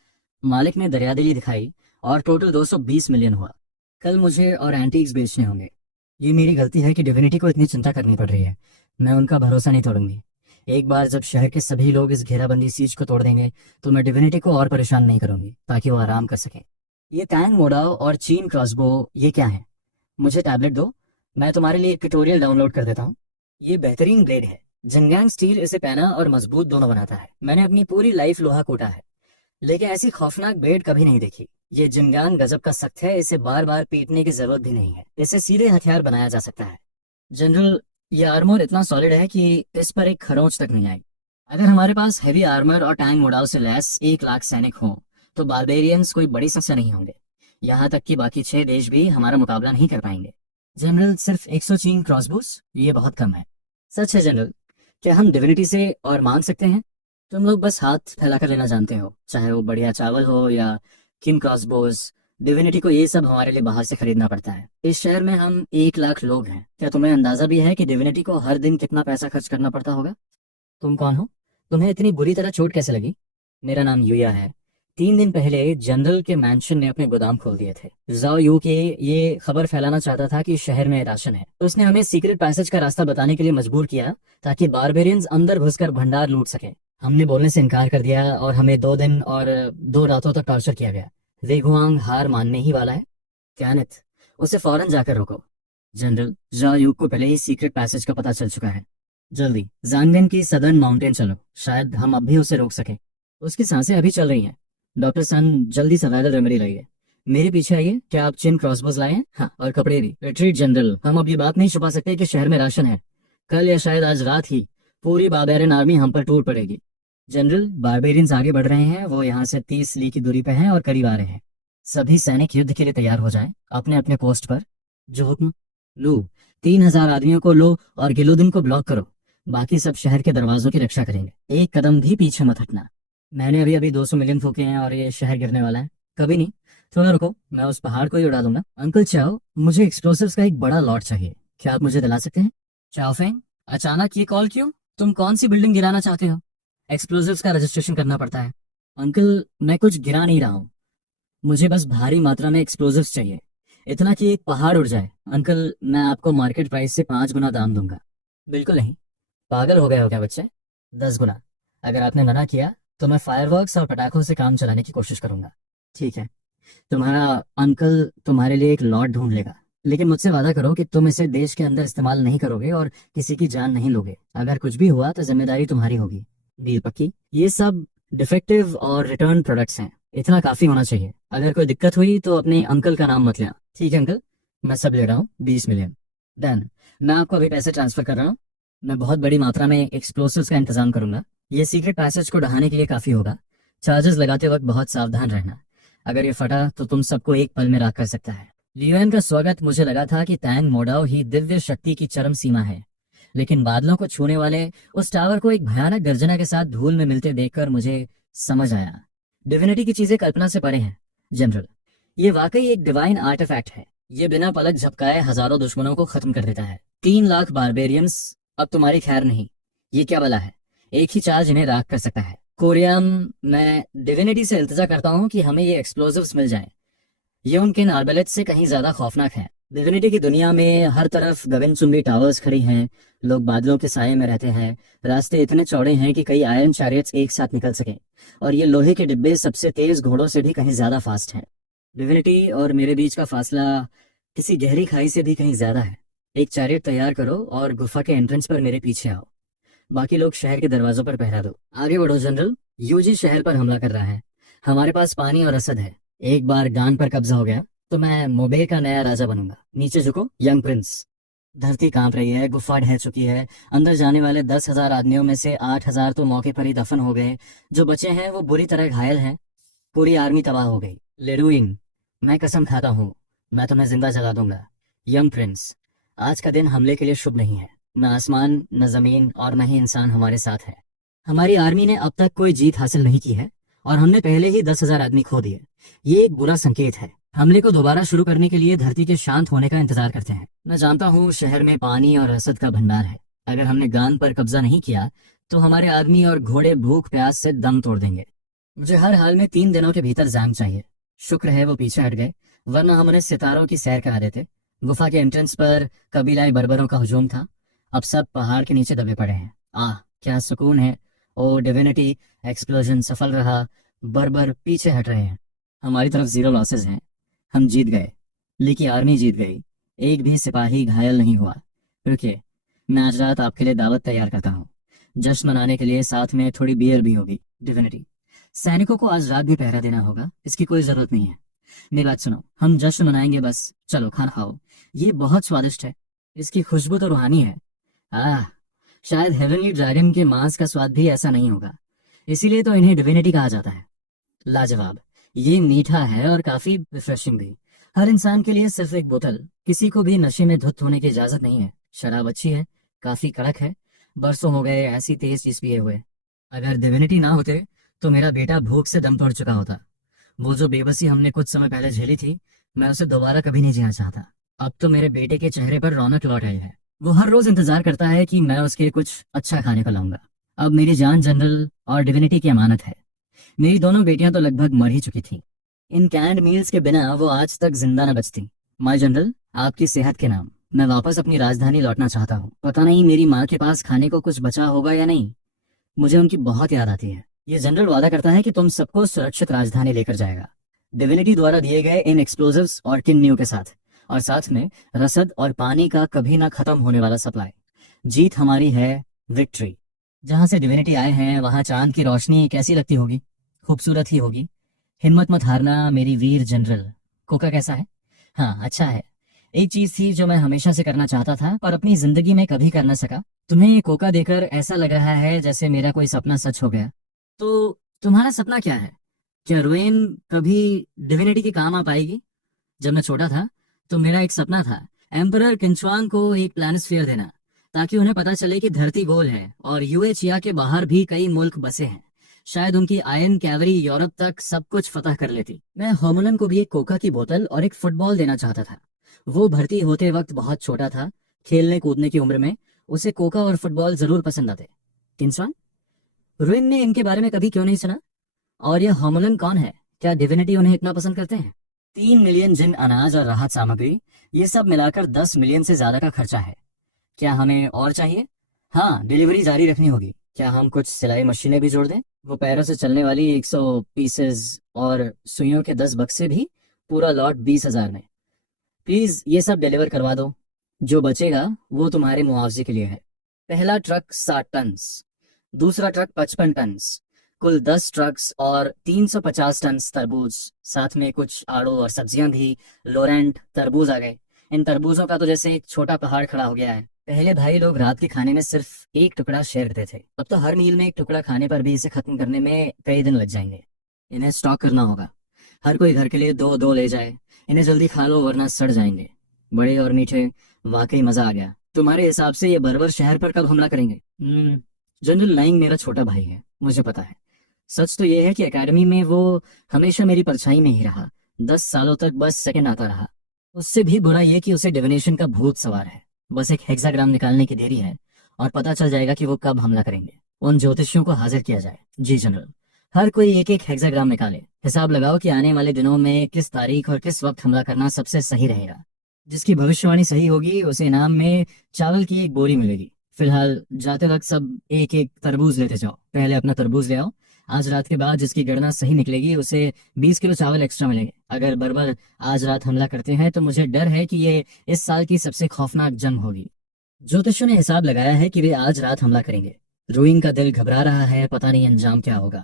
मालिक ने दरियादिली दिखाई और टोटल 220 मिलियन हुआ। कल मुझे और एंटीक्स बेचने होंगे। ये मेरी गलती है कि डिविनिटी को इतनी चिंता करनी पड़ रही है। मैं उनका भरोसा नहीं तोड़ूंगी। एक बार जब शहर के सभी लोग इस घेराबंदी सीज को तोड़ देंगे तो मैं डिविनिटी को और परेशान नहीं करूंगी, ताकि वो आराम कर सके। ये टैंग मोडाओ और चीन क्रॉसबो, ये क्या है? मुझे टैबलेट दो, मैं तुम्हारे लिए एक ट्यूटोरियल डाउनलोड कर देता हूँ। ये बेहतरीन ब्लेड है। जंगयांग स्टील इसे पैना और मजबूत दोनों बनाता है। मैंने अपनी पूरी लाइफ लोहा कूटा है, लेकिन ऐसी खौफनाक ब्लेड कभी नहीं देखी। ये जिंगान गजब का सख्त है, इसे बार बार पीटने की जरूरत भी नहीं है, इसे सीधे हथियार बनाया जा सकता है। जनरल, ये आर्मर इतना सॉलिड है कि इस पर एक खरोंच तक नहीं आई। अगर हमारे पास हैवी आर्मर और टैंक मोडाल से लैस 1 लाख सैनिक हों, तो बारबेरियंस कोई बड़ी समस्या नहीं होंगे। यहाँ तक कि बाकी 6 देश भी हमारा मुकाबला नहीं कर पाएंगे। जनरल, सिर्फ 100 चीन क्रॉसबोस, ये बहुत कम है। सच है जनरल। क्या हम डिविनिटी से और मांग सकते हैं? तुम लोग बस हाथ फैलाकर लेना जानते हो, चाहे वो बढ़िया चावल हो या किम क्रॉसबोस। डिविनिटी को ये सब हमारे लिए बाहर से खरीदना पड़ता है। इस शहर में हम 1 लाख लोग हैं। क्या तुम्हें अंदाजा भी है कि डिविनिटी को हर दिन कितना पैसा खर्च करना पड़ता होगा? तुम कौन हो? तुम्हें इतनी बुरी तरह चोट कैसे लगी? मेरा नाम यूया है। 3 दिन पहले जनरल के मैंशन ने अपने गोदाम खोल दिए थे। जाओ यू के ये खबर फैलाना चाहता था कि शहर में राशन है, तो उसने हमें सीक्रेट पैसेज का रास्ता बताने के लिए मजबूर किया, ताकि बारबेरियंस अंदर घुसकर भंडार लूट सके। हमने बोलने से इनकार कर दिया और हमें 2 दिन और 2 रातों तक टॉर्चर किया गया। वेगुआंग हार मानने ही वाला है। कैनेथ, उसे फौरन जाकर रोको। जनरल, जाओ यू को पहले ही सीक्रेट पैसेज का पता चल चुका है। जल्दी जानगन की सदर्न माउंटेन चलो, शायद हम अब भी उसे रोक सके। उसकी सांसें अभी चल रही हैं। डॉक्टर सन, जल्दी सर्वाइवल रेमेडी लाइए। मेरे पीछे आइए। क्या आप चिन क्रॉसबोज लाए हैं? हाँ, और कपड़े भी। रिट्रीट जनरल, हम अब ये बात नहीं छुपा सकते कि शहर में राशन है। कल या शायद आज रात ही पूरी बारबेरियन आर्मी हम पर टूट पड़ेगी। जनरल, बारबेरियंस आगे बढ़ रहे हैं। वो यहाँ से 30 ली की दूरी पर हैं और करीब आ रहे हैं। सभी सैनिक युद्ध के लिए तैयार हो जाएं, अपने अपने पोस्ट पर। जो हुक्म। लू, 3,000 आदमियों को लो और गिलोदिन को ब्लॉक करो। बाकी सब शहर के दरवाजों की रक्षा करेंगे। एक कदम भी पीछे मत हटना। मैंने अभी अभी 200 मिलियन फूके हैं और ये शहर गिरने वाला है। कभी नहीं। थोड़ा रुको, मैं उस पहाड़ को ही उड़ा दूंगा। अंकल चाओ, मुझे एक्सप्लोसिव्स का एक बड़ा लॉट चाहिए। क्या आप मुझे दिला सकते हैं? चाओफेंग, अचानक ये कॉल क्यों? तुम कौन सी बिल्डिंग गिराना चाहते हो? एक्सप्लोसिव्स का रजिस्ट्रेशन करना पड़ता है। अंकल, मैं कुछ गिरा नहीं रहा हूँ। मुझे बस भारी मात्रा में एक्सप्लोजिव्स चाहिए, इतना कि एक पहाड़ उड़ जाए। अंकल, मैं आपको मार्केट प्राइस से 5 गुना दाम दूंगा। बिल्कुल नहीं। पागल हो गए हो क्या बच्चे? 10 गुना। अगर आपने मना किया तो मैं फायरवर्क्स और पटाखों से काम चलाने की कोशिश करूंगा। ठीक है, तुम्हारा अंकल तुम्हारे लिए एक लॉट ढूंढ लेगा, लेकिन मुझसे वादा करो कि तुम इसे देश के अंदर इस्तेमाल नहीं करोगे और किसी की जान नहीं लोगे। अगर कुछ भी हुआ तो जिम्मेदारी तुम्हारी होगी। डील पक्की? ये सब डिफेक्टिव और रिटर्न प्रोडक्ट्स हैं, इतना काफी होना चाहिए। अगर कोई दिक्कत हुई तो अपने अंकल का नाम मत लेना। ठीक है अंकल, मैं सब ले रहा हूँ। 20 मिलियन। डन। मैं आपको अभी पैसे ट्रांसफर कर रहा हूँ। मैं बहुत बड़ी मात्रा में एक्सप्लोसिव्स का इंतजाम करूंगा। ये सीक्रेट पैसेज को ढहाने के लिए काफी होगा। चार्जेस लगाते वक्त बहुत सावधान रहना। अगर ये फटा तो तुम सबको एक पल में राख कर सकता है। लियोन का स्वागत। मुझे लगा था कि टैंग मोडाओ ही दिव्य शक्ति की चरम सीमा है, लेकिन बादलों को छूने वाले उस टावर को एक भयानक गर्जना के साथ धूल में मिलते देखकर मुझे समझ आया, डिविनिटी की चीजें कल्पना से परे हैं। जनरल, ये वाकई एक डिवाइन आर्टिफैक्ट है। ये बिना पलक झपकाए हजारों दुश्मनों को खत्म कर देता है। 3 लाख बारबेरियंस अब तुम्हारी खैर नहीं। ये क्या बला है? एक ही चार्ज इन्हें राख कर सकता है। कोरियम, मैं डिविनिटी से इल्तिजा करता हूँ कि हमें ये एक्सप्लोजिव्स मिल जाएं। ये उनके आर्बलेट से कहीं ज्यादा खौफनाक है। डिविनिटी की दुनिया में हर तरफ गगनचुंबी टावर्स खड़ी हैं, लोग बादलों के साए में रहते हैं, रास्ते इतने चौड़े हैं कि कई आयरन चैरियट्स एक साथ निकल सकें, और ये लोहे के डिब्बे सबसे तेज घोड़ों से भी कहीं ज्यादा फास्ट हैं। डिविनिटी और मेरे बीच का फासला किसी गहरी खाई से भी कहीं ज्यादा है। एक चैरियट तैयार करो और गुफा के एंट्रेंस पर मेरे पीछे आओ। बाकी लोग शहर के दरवाजों पर पहरा दो। आगे बढ़ो जनरल, यूजी शहर पर हमला कर रहा है। हमारे पास पानी और रसद है। एक बार गान पर कब्जा हो गया तो मैं मोबे का नया राजा बनूंगा। नीचे झुको यंग प्रिंस। धरती कांप रही है, गुफा ढह चुकी है। अंदर जाने वाले 10,000 आदमियों में से 8,000 तो मौके पर ही दफन हो गए। जो बचे हैं वो बुरी तरह घायल हैं। पूरी आर्मी तबाह हो गई। लेरुइन, मैं कसम खाता हूँ, मैं तुम्हें जिंदा जला दूंगा। यंग प्रिंस, आज का दिन हमले के लिए शुभ नहीं है। न आसमान, न जमीन और न ही इंसान हमारे साथ है। हमारी आर्मी ने अब तक कोई जीत हासिल नहीं की है और हमने पहले ही 10,000 आदमी खो दिए। ये एक बुरा संकेत है। हमले को दोबारा शुरू करने के लिए धरती के शांत होने का इंतजार करते हैं। मैं जानता हूँ शहर में पानी और रसद का भंडार है। अगर हमने गान पर कब्जा नहीं किया तो हमारे आदमी और घोड़े भूख प्यास से दम तोड़ देंगे। मुझे हर हाल में 3 दिनों के भीतर जैंग चाहिए। शुक्र है वो पीछे हट गए, वरना हम उन्हें सितारों की सैर करा देते। गुफा के एंट्रेंस पर कबीलाई बर्बरों का हुजूम था। अब सब पहाड़ के नीचे दबे पड़े हैं। आह, क्या सुकून है। ओ डिविनिटी, एक्सप्लोजन सफल रहा। बर्बर पीछे हट रहे हैं। हमारी तरफ 0 लॉसेज हैं। हम जीत गए, लेकिन आर्मी जीत गई। एक भी सिपाही घायल नहीं हुआ। रुकिए, मैं आज रात आपके लिए दावत तैयार करता हूँ। जश्न मनाने के लिए साथ में थोड़ी बियर भी होगी। डिविनिटी, सैनिकों को आज रात भी पहरा देना होगा, इसकी कोई जरूरत नहीं है। मेरी बात सुनो, हम जश्न मनाएंगे बस। चलो खाना खाओ, ये बहुत स्वादिष्ट है। इसकी खुशबू तो रूहानी है। आह, शायद हेवनली ड्रैगन के मांस का स्वाद भी ऐसा नहीं होगा, इसीलिए तो इन्हें डिविनिटी कहा जाता है। लाजवाब। ये मीठा है और काफी रिफ्रेशिंग भी। हर इंसान के लिए सिर्फ एक बोतल, किसी को भी नशे में धुत होने की इजाजत नहीं है। शराब अच्छी है, काफी कड़क है। बरसों हो गए ऐसी तेज चीज पिए हुए। अगर डिविनिटी ना होते तो मेरा बेटा भूख से दम तोड़ चुका होता। वो जो बेबसी हमने कुछ समय पहले झेली थी, मैं उसे दोबारा कभी नहीं जीना चाहता। अब तो मेरे बेटे के चेहरे पर रौनक लौट आई है। वो हर रोज इंतजार करता है कि मैं उसके कुछ अच्छा खाने को लाऊंगा। अब मेरी जान जनरल और डिविनिटी की अमानत है। मेरी दोनों बेटियां तो लगभग मर ही चुकी थीं। इन कैंड मील्स के बिना वो आज तक जिंदा न बचती। माय जनरल, आपकी सेहत के नाम मैं वापस अपनी राजधानी लौटना चाहता हूँ। पता नहीं मेरी माँ के पास खाने को कुछ बचा होगा या नहीं। मुझे उनकी बहुत याद आती है। ये जनरल वादा करता है कि तुम सबको सुरक्षित राजधानी लेकर जाएगा, डिविनिटी द्वारा दिए गए इन एक्सप्लोजिव्स और टिन न्यू के साथ, और साथ में रसद और पानी का कभी ना खत्म होने वाला सप्लाई। जीत हमारी है, विक्ट्री। जहां से डिविनिटी आए हैं वहां चांद की रोशनी कैसी लगती होगी? खूबसूरत ही होगी। हिम्मत मत हारना मेरी वीर जनरल। कोका कैसा है? हाँ, अच्छा है। एक चीज थी जो मैं हमेशा से करना चाहता था पर अपनी जिंदगी में कभी कर न सका। तुम्हें ये कोका देकर ऐसा लग रहा है जैसे मेरा कोई सपना सच हो गया। तो तुम्हारा सपना क्या है? क्या रुएन कभी डिविनिटी के काम आ पाएगी? जब मैं छोटा था तो मेरा एक सपना था एम्परर किंचुआंग को एक प्लानिस्फीयर देना, ताकि उन्हें पता चले कि धरती गोल है और यूएचिया के बाहर भी कई मुल्क बसे हैं। शायद उनकी आयरन कैवरी यूरोप तक सब कुछ फतह कर लेती। मैं होमुलन को भी एक कोका की बोतल और एक फुटबॉल देना चाहता था। वो भर्ती होते वक्त बहुत छोटा था, खेलने कूदने की उम्र में उसे कोका और फुटबॉल जरूर पसंद आते। किंचुआंग, रुइन ने इनके बारे में कभी क्यों नहीं सुना? और यह होमुलन कौन है? क्या डिविनिटी उन्हें इतना पसंद करते हैं? 3 मिलियन जिन अनाज और राहत सामग्री, ये सब मिलाकर 10 मिलियन से ज्यादा का खर्चा है। क्या हमें और चाहिए? हाँ, डिलीवरी जारी रखनी होगी। क्या हम कुछ सिलाई मशीनें भी जोड़ दें? वो पैरों से चलने वाली 100 पीसेस और सुइयों के 10 बक्से भी, पूरा लॉट 20,000 में। प्लीज ये सब डिलीवर करवा दो। जो बचेगा वो तुम्हारे मुआवजे के लिए है। पहला ट्रक 60 टन, दूसरा ट्रक 55 टन, कुल 10 ट्रक्स और 350 टन तरबूज, साथ में कुछ आड़ू और सब्जियां भी। लोरेंट, तरबूज आ गए। इन तरबूजों का तो जैसे एक छोटा पहाड़ खड़ा हो गया है। पहले भाई लोग रात के खाने में सिर्फ एक टुकड़ा शेयर करते थे, अब तो हर मील में एक टुकड़ा खाने पर भी इसे खत्म करने में कई दिन लग जाएंगे। इन्हें स्टॉक करना होगा। हर कोई घर के लिए दो दो ले जाए। इन्हें जल्दी खा लो वरना सड़ जाएंगे। बड़े और मीठे, वाकई मजा आ गया। तुम्हारे हिसाब से ये बर्बर शहर पर कब हमला करेंगे? जनरल लाइंग मेरा छोटा भाई है, मुझे पता है। सच तो ये है कि एकेडमी में वो हमेशा मेरी परछाई में ही रहा। 10 सालों तक बस सेकंड आता रहा। उससे भी बुरा ये कि उसे डिविनेशन का भूत सवार है। बस एक हेक्साग्राम निकालने की देरी है और पता चल जाएगा कि वो कब हमला करेंगे। उन ज्योतिषियों को हाजिर किया जाए। जी जनरल। हर कोई एक एक हेक्साग्राम निकाले। हिसाब लगाओ कि आने वाले दिनों में किस तारीख और किस वक्त हमला करना सबसे सही रहेगा। जिसकी भविष्यवाणी सही होगी उसे इनाम में चावल की एक बोरी मिलेगी। फिलहाल जाते वक्त सब एक एक तरबूज लेते जाओ। पहले अपना तरबूज ले आओ। आज रात के बाद जिसकी गणना सही निकलेगी उसे 20 किलो चावल एक्स्ट्रा मिलेंगे। अगर बर्बर आज रात हमला करते हैं तो मुझे डर है कि ये इस साल की सबसे खौफनाक जंग होगी। ज्योतिषियों ने हिसाब लगाया है कि वे आज रात हमला करेंगे। रूइन का दिल घबरा रहा है, पता नहीं अंजाम क्या होगा।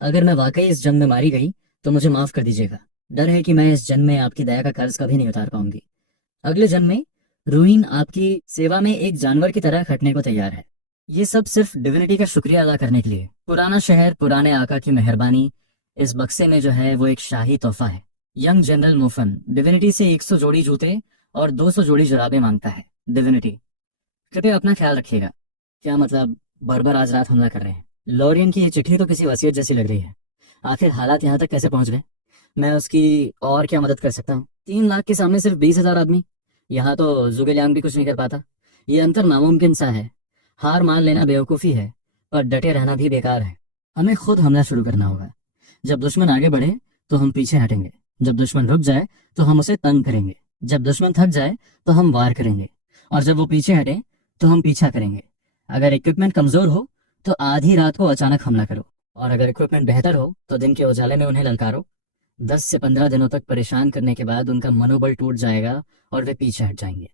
अगर मैं वाकई इस जंग में मारी गई तो मुझे माफ कर दीजिएगा। डर है कि मैं इस जन्म में आपकी दया का कर्ज कभी नहीं उतार पाऊंगी। अगले जन्म में रूइन आपकी सेवा में एक जानवर की तरह खटने को तैयार है। ये सब सिर्फ डिविनिटी का शुक्रिया अदा करने के लिए। पुराना शहर, पुराने आका की मेहरबानी। इस बक्से में जो है वो एक शाही तोहफा है। यंग जनरल मोफन डिविनिटी से 100 जोड़ी जूते और 200 जोड़ी जुराबें मांगता है। डिविनिटी, कृपया अपना ख्याल रखिएगा। क्या मतलब? बर्बर आज रात हमला कर रहे हैं? लॉरियन की ये चिट्ठी तो किसी वसीयत जैसी लग रही है। आखिर हालात यहाँ तक कैसे पहुंच गए? मैं उसकी और क्या मदद कर सकता हूँ? 3 लाख के सामने सिर्फ 20,000 आदमी। यहाँ तो जुगेलियांग भी कुछ नहीं कर पाता। ये अंतर नामुमकिन सा है। हार मान लेना बेवकूफ़ी है, पर डटे रहना भी बेकार है। हमें खुद हमला शुरू करना होगा। जब दुश्मन आगे बढ़े तो हम पीछे हटेंगे। जब दुश्मन रुक जाए तो हम उसे तंग करेंगे। जब दुश्मन थक जाए तो हम वार करेंगे। और जब वो पीछे हटे तो हम पीछा करेंगे। अगर इक्विपमेंट कमजोर हो तो आधी रात को अचानक हमला करो, और अगर इक्विपमेंट बेहतर हो तो दिन के उजाले में उन्हें ललकारो। 10 से 15 दिनों तक परेशान करने के बाद उनका मनोबल टूट जाएगा और वे पीछे हट जाएंगे।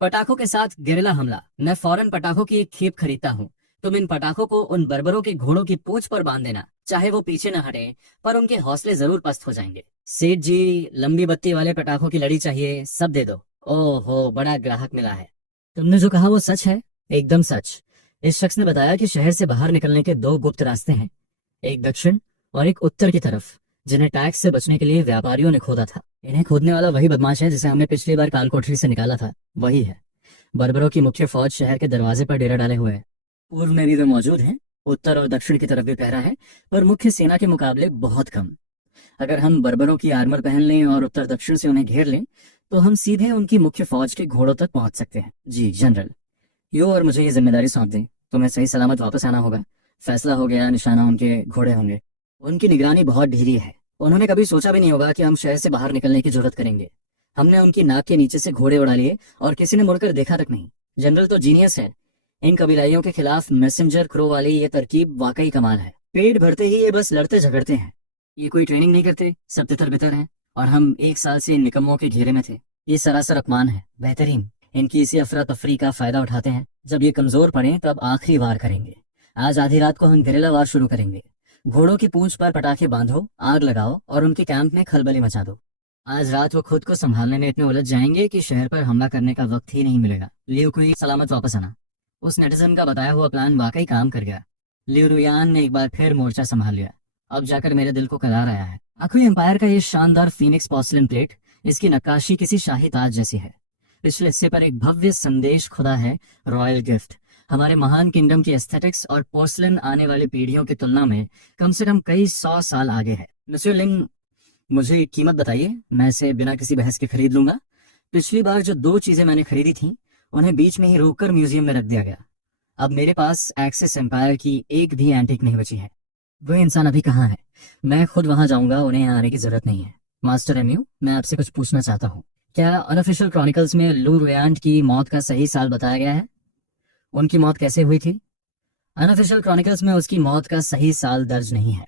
पटाखों के साथ गेरिला हमला। मैं फौरन पटाखों की एक खेप खरीदता हूँ। तुम इन पटाखों को उन बर्बरों के घोड़ों की पूंछ पर बांध देना, चाहे वो पीछे न हटे, पर उनके हौसले जरूर पस्त हो जाएंगे। सेठ जी, लंबी बत्ती वाले पटाखों की लड़ी चाहिए, सब दे दो। ओहो, बड़ा ग्राहक मिला है। तुमने जो कहा वो सच है? एकदम सच। इस शख्स ने बताया कि शहर से बाहर निकलने के दो गुप्त रास्ते हैं, एक दक्षिण और एक उत्तर की तरफ, जिन्हें टैक्स से बचने के लिए व्यापारियों ने खोदा था। इन्हें खोदने वाला वही बदमाश है जिसे हमने पिछली बार कालकोठरी से निकाला था, वही है। बर्बरों की मुख्य फौज शहर के दरवाजे पर डेरा डाले हुए है। पूर्व में भी वे मौजूद हैं, उत्तर और दक्षिण की तरफ भी पहरा है, पर मुख्य सेना के मुकाबले बहुत कम। अगर हम बर्बरों की आर्मर पहन लें और उत्तर दक्षिण से उन्हें घेर लें, तो हम सीधे उनकी मुख्य फौज के घोड़ों तक पहुंच सकते हैं। जी जनरल। यो और मुझे ये जिम्मेदारी सौंप दें, तुम्हें सही सलामत वापस आना होगा। फैसला हो गया, निशाना उनके घोड़े होंगे। उनकी निगरानी बहुत ढीली है। उन्होंने कभी सोचा भी नहीं होगा कि हम शहर से बाहर निकलने की जरूरत करेंगे। हमने उनकी नाक के नीचे से घोड़े उड़ा लिए और किसी ने मुड़कर देखा तक नहीं। जनरल तो जीनियस है। इन कबीलाइयों के खिलाफ मैसेंजर क्रो वाली ये तरकीब वाकई कमाल है। पेट भरते ही ये बस लड़ते झगड़ते हैं। ये कोई ट्रेनिंग नहीं करते, सब तितर बितर हैं। और हम 1 साल से इन निकम्मों के घेरे में थे। ये सरासर अपमान है। बेहतरीन। इनकी इसी अफरा तफरी का फायदा उठाते हैं। जब ये कमजोर पड़े तब आखिरी वार करेंगे। आज आधी रात को हम गेरिल्ला वार शुरू करेंगे। घोड़ों की पूंछ पर पटाखे बांधो, आग लगाओ और उनके कैंप में खलबली मचा दो। आज रात वो खुद को संभालने में इतने उलझ जाएंगे कि शहर पर हमला करने का वक्त ही नहीं मिलेगा। लियो को सलामत वापस आना। उस नेटिजन का बताया हुआ प्लान वाकई काम कर गया। लियो रुयान ने एक बार फिर मोर्चा संभाल लिया। अब जाकर मेरे दिल को करार आया है। अकुई एम्पायर का ये शानदार फीनिक्स पोर्सिलेन प्लेट, इसकी नक्काशी किसी शाही ताज जैसी है। पिछले हिस्से पर एक भव्य संदेश खुदा है, रॉयल गिफ्ट। हमारे महान किंगडम की एस्थेटिक्स और पोर्सिलेन आने वाली पीढ़ियों की तुलना में कम से कम कई 100 साल आगे है। मिस्टर लिंग, मुझे कीमत बताइए, मैं इसे बिना किसी बहस के खरीद लूंगा। पिछली बार जो 2 चीजें मैंने खरीदी थी, उन्हें बीच में ही रोककर म्यूजियम में रख दिया गया। अब मेरे पास एक्सिस एम्पायर की एक भी एंटीक नहीं बची है। वो इंसान अभी कहाँ है? मैं खुद वहां जाऊंगा, उन्हें यहाँ आने की जरूरत नहीं है। मास्टर एम्यू, मैं आपसे कुछ पूछना चाहता हूँ। क्या अनऑफिशियल क्रॉनिकल्स में लू रुयांट की मौत का सही साल बताया गया है? उनकी मौत कैसे हुई थी? अनऑफिशियल क्रॉनिकल्स में उसकी मौत का सही साल दर्ज नहीं है।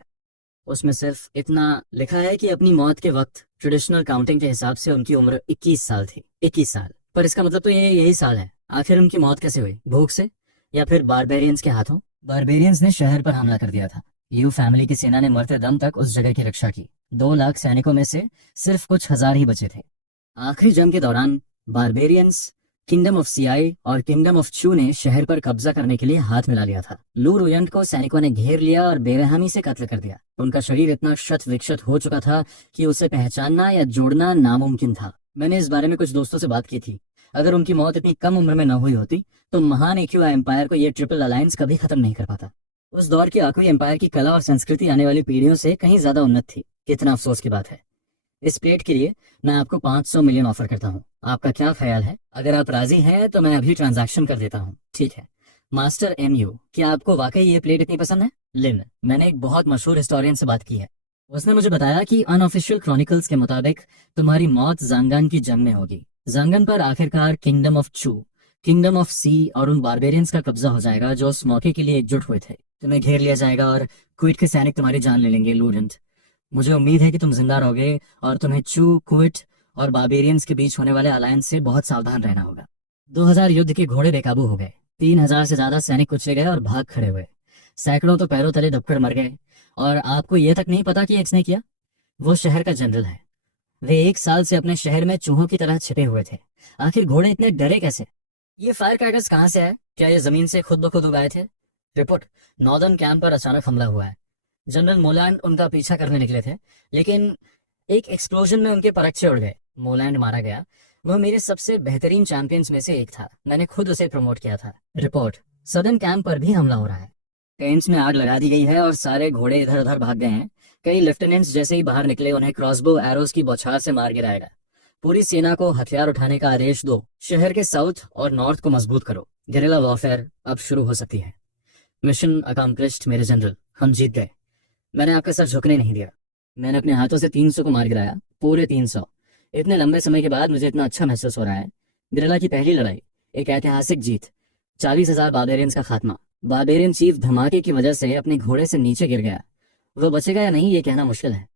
उसमें सिर्फ इतना लिखा है कि अपनी मौत के वक्त ट्रेडिशनल काउंटिंग के हिसाब से उनकी उम्र 21 साल थी। 21 साल, पर इसका मतलब तो ये यही साल है। आखिर उनकी मौत कैसे हुई? भूख से या फिर बारबेरियंस के हाथों? बारबेरियंस ने शहर पर हमला कर दिया था। यू फैमिली की सेना ने मरते दम तक उस जगह की रक्षा की। 2 लाख सैनिकों में से सिर्फ कुछ हजार ही बचे थे। आखिरी जंग के दौरान बारबेरियंस, किंगडम ऑफ सियाई और किंगडम ऑफ चू ने शहर पर कब्जा करने के लिए हाथ मिला लिया था। लू रुयंट को सैनिकों ने घेर लिया और बेरहमी से कत्ल कर दिया। उनका शरीर इतना क्षत विक्षत हो चुका था कि उसे पहचानना या जोड़ना नामुमकिन था। मैंने इस बारे में कुछ दोस्तों से बात की थी। अगर उनकी मौत इतनी कम उम्र में न हुई होती तो महान एक्यू एम्पायर को यह ट्रिपल अलायंस कभी खत्म नहीं कर पाता। उस दौर की आकुई एम्पायर की कला और संस्कृति आने वाली पीढ़ियों से कहीं ज्यादा उन्नत थी। कितना अफसोस की बात है। इस प्लेट के लिए मैं आपको 500 मिलियन ऑफर करता हूँ। आपका क्या ख्याल है? अगर आप राजी हैं तो मैं अभी ट्रांजैक्शन कर देता हूँ। ठीक है। मास्टर एमयू, क्या आपको वाकई ये प्लेट इतनी पसंद है? लिन, मैंने एक बहुत मशहूर हिस्टोरियन से बात की है। उसने मुझे बताया कि अनऑफिशियल क्रॉनिकल्स के मुताबिक तुम्हारी मौत जांगन की जंग में होगी। जांगन पर आखिरकार किंगडम ऑफ चू, किंगडम ऑफ सी और उन बारबेरियंस का कब्जा हो जाएगा जो उस मौके के लिए एकजुट हुए थे। तुम्हें घेर लिया जाएगा और क्विट के सैनिक तुम्हारी जान ले लेंगे। लूरेंट, मुझे उम्मीद है कि तुम जिंदा रहोगे और तुम्हें चू, क्विट और बारबेरियंस के बीच होने वाले अलायंस से बहुत सावधान रहना होगा। 2000 युद्ध के घोड़े बेकाबू हो गए। 3000 से ज्यादा सैनिक कुचले गए और भाग खड़े हुए। सैकड़ों तो पैरों तले दबकर मर गए। और आपको यह तक नहीं पता कि इसने किया। वो शहर का जनरल है। वे 1 साल से अपने शहर में चूहों की तरह छिपे हुए थे। आखिर घोड़े इतने डरे कैसे? ये फायर क्रैकर्स कहाँ से आए? क्या ये जमीन से खुद ब खुद उगाए थे? रिपोर्ट, नॉर्दर्न कैंप पर अचानक हमला हुआ है। जनरल मोलैंड उनका पीछा करने निकले थे, लेकिन एक एक्सप्लोजन में उनके परखचे उड़ गए। मोलैंड मारा गया। वह मेरे सबसे बेहतरीन चैंपियंस में से एक था। मैंने खुद उसे प्रमोट किया था। रिपोर्ट, सदर्न कैंप पर भी हमला हो रहा है। टेंट्स में आग लगा दी गई है और सारे घोड़े इधर उधर भाग गए हैं। कई लेफ्टिनेंट्स जैसे ही बाहर निकले उन्हें क्रॉसबो एरोस की बौछार से मार गिराएगा। पूरी सेना को हथियार उठाने का आदेश दो। शहर के साउथ और नॉर्थ को मजबूत करो। गेरिल्ला वॉरफेयर अब शुरू हो सकती है। मिशन अकम्प्लिश्ड मेरे जनरल, हम जीत गए। मैंने आपका सर झुकने नहीं दिया। मैंने अपने हाथों से 300 को मार गिराया, पूरे 300। इतने लंबे समय के बाद मुझे इतना अच्छा महसूस हो रहा है। गेरिल्ला की पहली लड़ाई, एक ऐतिहासिक जीत। 40,000 बारबेरियंस का खात्मा। बारबेरियन चीफ धमाके की वजह से अपने घोड़े से नीचे गिर गया। वो बचेगा या नहीं ये कहना मुश्किल है।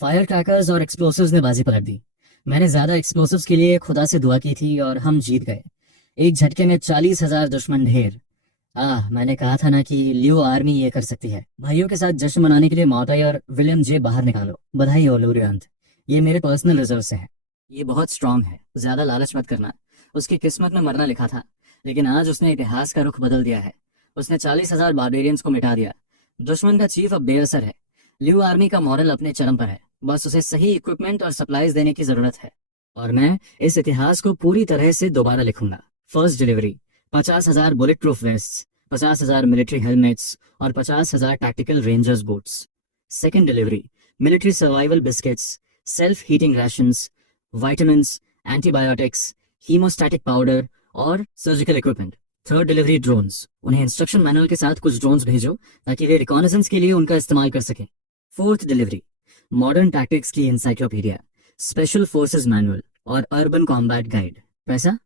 फायर क्रैकर्स और एक्सप्लोसिव्स ने बाजी पलट दी। मैंने ज्यादा एक्सप्लोसिव्स के लिए खुदा से दुआ की थी और हम जीत गए। एक झटके में 40,000 दुश्मन ढेर। मैंने कहा था ना कि लियो आर्मी ये कर सकती है। भाइयों के साथ जश्न मनाने के लिए मौटाई और विलियम जे बाहर निकालो। बधाई हो लूरियांत, ये मेरे पर्सनल रिजर्व से है। ये बहुत स्ट्रांग है, ज्यादा लालच मत करना। उसकी किस्मत में मरना लिखा था, लेकिन आज उसने इतिहास का रुख बदल दिया है। उसने 40,000 बारबेरियंस को मिटा दिया। दुश्मन का चीफ अब बेअसर है। लियो आर्मी का मॉरल अपने चरम पर है। बस उसे सही इक्विपमेंट और सप्लाईज देने की जरूरत है, और मैं इस इतिहास को पूरी तरह से दोबारा लिखूंगा। First delivery 50,000 bullet proof vest, 50,000 military helmets और 50,000 tactical rangers boats. Second delivery military survival biscuits, self heating rations, vitamins, antibiotics, haemostatic powder और surgical equipment. Third delivery drones. उन्हें इंस्ट्रक्शन मैनुअल के साथ कुछ ड्रोन्स भेजो ताकि वे रिकॉनेसेंस के लिए उनका इस्तेमाल कर सकें। फोर्थ डिलीवरी मॉडर्न टैक्टिक्स की इंसाइक्लोपीडिया, स्पेशल फोर्सेस मैनुअल और अर्बन कॉम्बैट गाइड। पैसा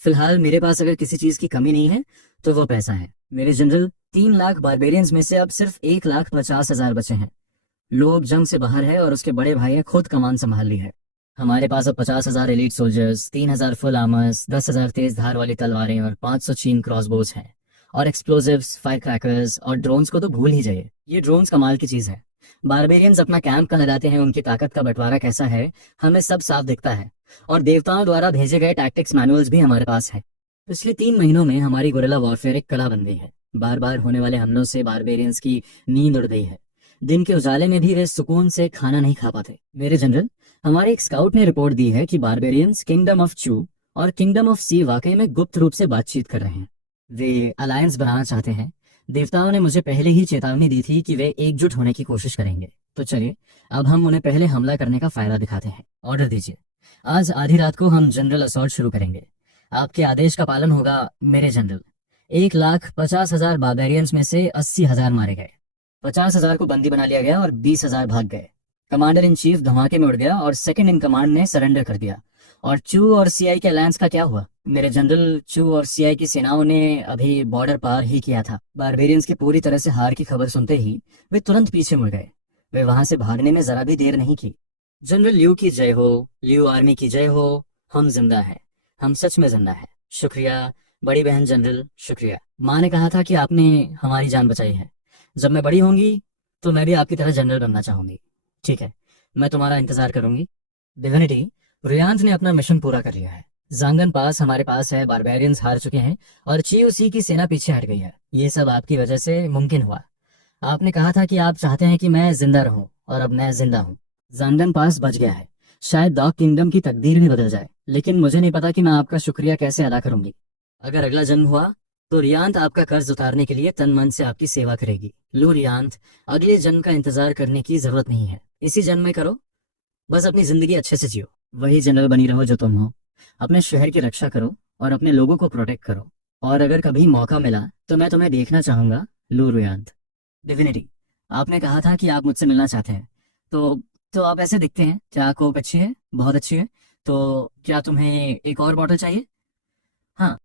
फिलहाल मेरे पास अगर किसी चीज की कमी नहीं है तो वो पैसा है। मेरे जनरल, 3 लाख बारबेरियंस में से अब सिर्फ 1,50,000 बचे हैं। लोग जंग से बाहर है और उसके बड़े भाई ने खुद कमान संभाल ली है। हमारे पास अब 50,000 एलीट सोल्जर्स, 3,000 फुल आर्मर्स, 10,000 तेज धार वाली तलवारें और 500 चीन क्रॉसबोज हैं। और एक्सप्लोजिव्स, फायर क्रैकर्स और ड्रोन्स को तो भूल ही जाइए। ये ड्रोन्स कमाल की चीज है। बारबेरियंस अपना कैंप कहाँ लगाते हैं, उनकी ताकत का बंटवारा कैसा है, हमें सब साफ दिखता है। और देवताओं द्वारा भेजे गए टैक्टिक्स मैनुअल्स भी हमारे पास है। पिछले 3 महीनों में हमारी गुरिल्ला वॉरफेयर एक कला बन गई है। बार बार होने वाले हमलों से बारबेरियंस की नींद उड़ गई है। दिन के उजाले में भी वे सुकून से खाना नहीं खा पाते। मेरे जनरल, हमारे एक स्काउट ने रिपोर्ट दी है कि बारबेरियंस किंगडम ऑफ चू और किंगडम ऑफ सी वाकई में गुप्त रूप से बातचीत कर रहे हैं। वे अलायंस बनाना चाहते हैं। देवताओं ने मुझे पहले ही चेतावनी दी थी कि वे एकजुट होने की कोशिश करेंगे। तो चलिए, अब हम उन्हें पहले हमला करने का फायदा दिखाते हैं। ऑर्डर दीजिए। आज आधी रात को हम जनरल असॉल्ट शुरू करेंगे। आपके आदेश का पालन होगा मेरे जनरल। 1,50,000 बारबेरियंस में से 80,000 मारे गए, 50,000 को बंदी बना लिया गया और 20,000 भाग गए। कमांडर इन चीफ धमाके में उड़ गया और सेकंड इन कमांड ने सरेंडर कर दिया। और चू और सीआई के अलायंस का क्या हुआ? मेरे जनरल, चू और सीआई की सेनाओं ने अभी बॉर्डर पार ही किया था। बारबेरियंस की पूरी तरह से हार की खबर सुनते ही वे तुरंत पीछे मुड़ गए। वे वहां से भागने में जरा भी देर नहीं की। जनरल लियू की जय हो, लियू आर्मी की जय हो। हम जिंदा हैं, हम सच में जिंदा हैं। शुक्रिया बड़ी बहन जनरल, शुक्रिया। माँ ने कहा था कि आपने हमारी जान बचाई है। जब मैं बड़ी होंगी तो मैं भी आपकी तरह जनरल बनना चाहूंगी। ठीक है, मैं तुम्हारा इंतजार करूंगी। डिविनिटी, रियांत ने अपना मिशन पूरा कर लिया है। जांगन पास हमारे पास है, बारबेरियंस हार चुके हैं और चीयूसी की सेना पीछे हट गई है। ये सब आपकी वजह से मुमकिन हुआ। आपने कहा था कि आप चाहते हैं कि मैं जिंदा रहूं, और अब मैं जिंदा हूं। जांगन पास बच गया है। शायद डॉग किंगडम की तकदीर भी बदल जाए, लेकिन मुझे नहीं पता कि मैं आपका शुक्रिया कैसे अदा करूंगी। अगर अगला जन्म हुआ तो रियांत आपका कर्ज उतारने के लिए तन मन से आपकी सेवा करेगी। लो रियांत, अगले जन्म का इंतजार करने की जरूरत नहीं है, इसी जन्म में करो। बस अपनी जिंदगी अच्छे से जियो, वही जनरल बनी रहो जो तुम हो। अपने शहर की रक्षा करो और अपने लोगों को प्रोटेक्ट करो। और अगर कभी मौका मिला तो मैं तुम्हें देखना चाहूंगा, लो रियांत। डिविनिटी, आपने कहा था कि आप मुझसे मिलना चाहते हैं। तो आप ऐसे दिखते हैं। क्या कोक अच्छी है? बहुत अच्छी है। तो क्या तुम्हें एक और बॉटल चाहिए? हाँ।